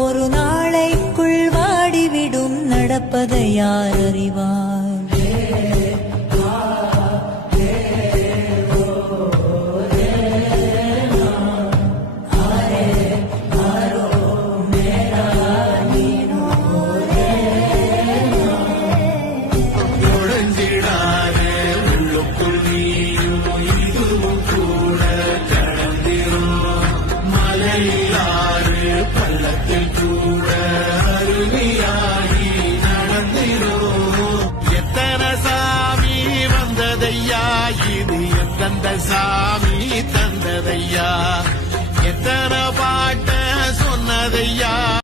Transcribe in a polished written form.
ஒரு நாளைக்குள் வாடிவிடும் நடப்பதை யார் அறிவார்? பள்ளத்தில் கூட அருவியாகி நடந்திரும். எத்தனை சாமி வந்ததையா, இது எந்தெந்த சாமி தந்ததையா, எத்தனை பாட்ட சொன்னதையா.